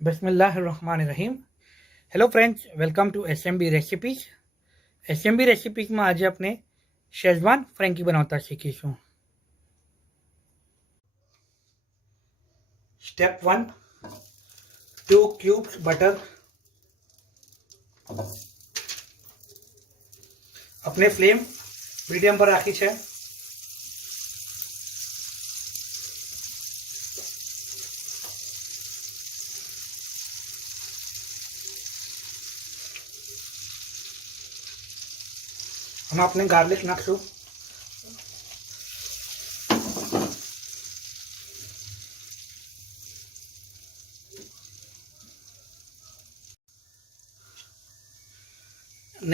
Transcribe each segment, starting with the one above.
બિસ્મિલ્લાહિર્રહમાનિર્રહીમ. Hello friends, welcome to SMB recipes. SMB રેસિપીઝમાં આજે આપણે શેઝવાન ફ્રેન્કી બનાવતા શીખીશું. Step 1, 2 cubes butter. આપણે ફ્લેમ મીડિયમ પર રાખી છે. हम अपने गार्लिक नाखशु.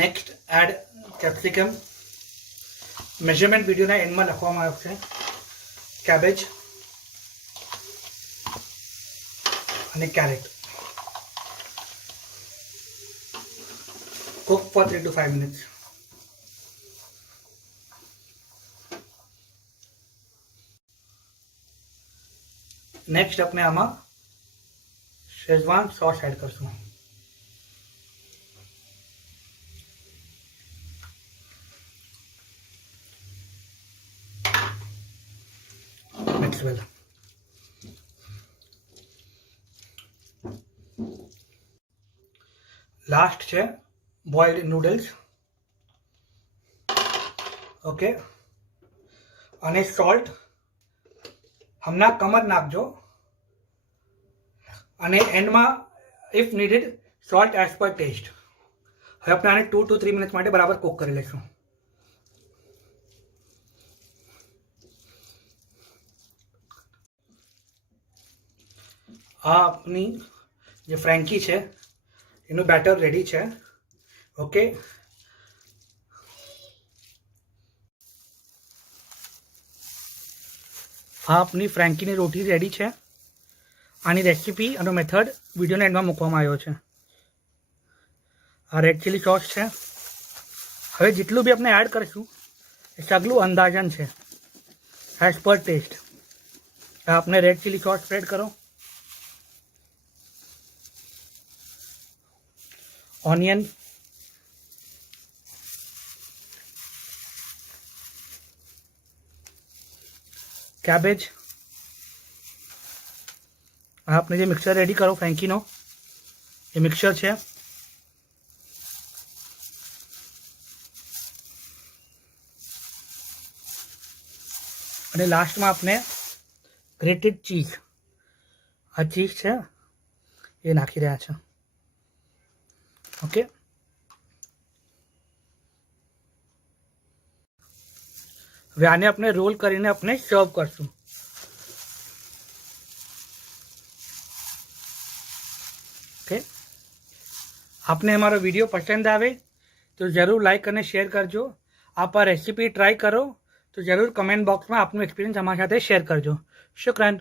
Next add capsicum. Measurement video ना एंड में लखवामां आव्यो छे. कैबेज અને carrot. cook for 3 to 5 minutes. Next अपने आमा शेजवान सॉस ऐड करशुं. Mix well. लास्ट है बॉइल्ड नूडल्स. ओके. અને સોલ્ટ હમણાં કમર નાખજો અને એન્ડમાં if needed salt as per taste. હવે આપણે આને 2 to 3 મિનિટ માટે બરાબર કુક કરી લઈશું. આ આપણી જે ફ્રેન્કી છે એનું બેટર રેડી છે. ઓકે. આ આપની ફ્રેન્કીની રોટી રેડી છે. આની રેસીપી અને મેથડ વિડીયોના એન્ડમાં મૂકવામાં આવ્યો છે. આ રેડ ચીલી સોસ છે. હવે જેટલું બી આપણે એડ કરીશું એ સગલું અંદાજન છે, એઝ પર ટેસ્ટ. આપણે રેડ ચીલી સોસ સ્પ્રેડ કરો. Onion, cabbage. आपने जो मिक्सर रेडी करो फ्रेंकी नो ये मिक्सर है. लास्ट में आपने ग्रेटेड चीज, आ चीज है ये नाखी रहा है. ओके. હવે આને આપણે રોલ કરીને આપણે સર્વ કરશું. ઓકે. આપને અમારો વિડીયો પસંદ આવે તો જરૂર લાઈક અને શેર કરજો. આપ આ રેસીપી ટ્રાય કરો તો જરૂર કમેન્ટ બોક્સમાં આપનું એક્સપિરિયન્સ અમારી સાથે શેર કરજો. શુક્રાન.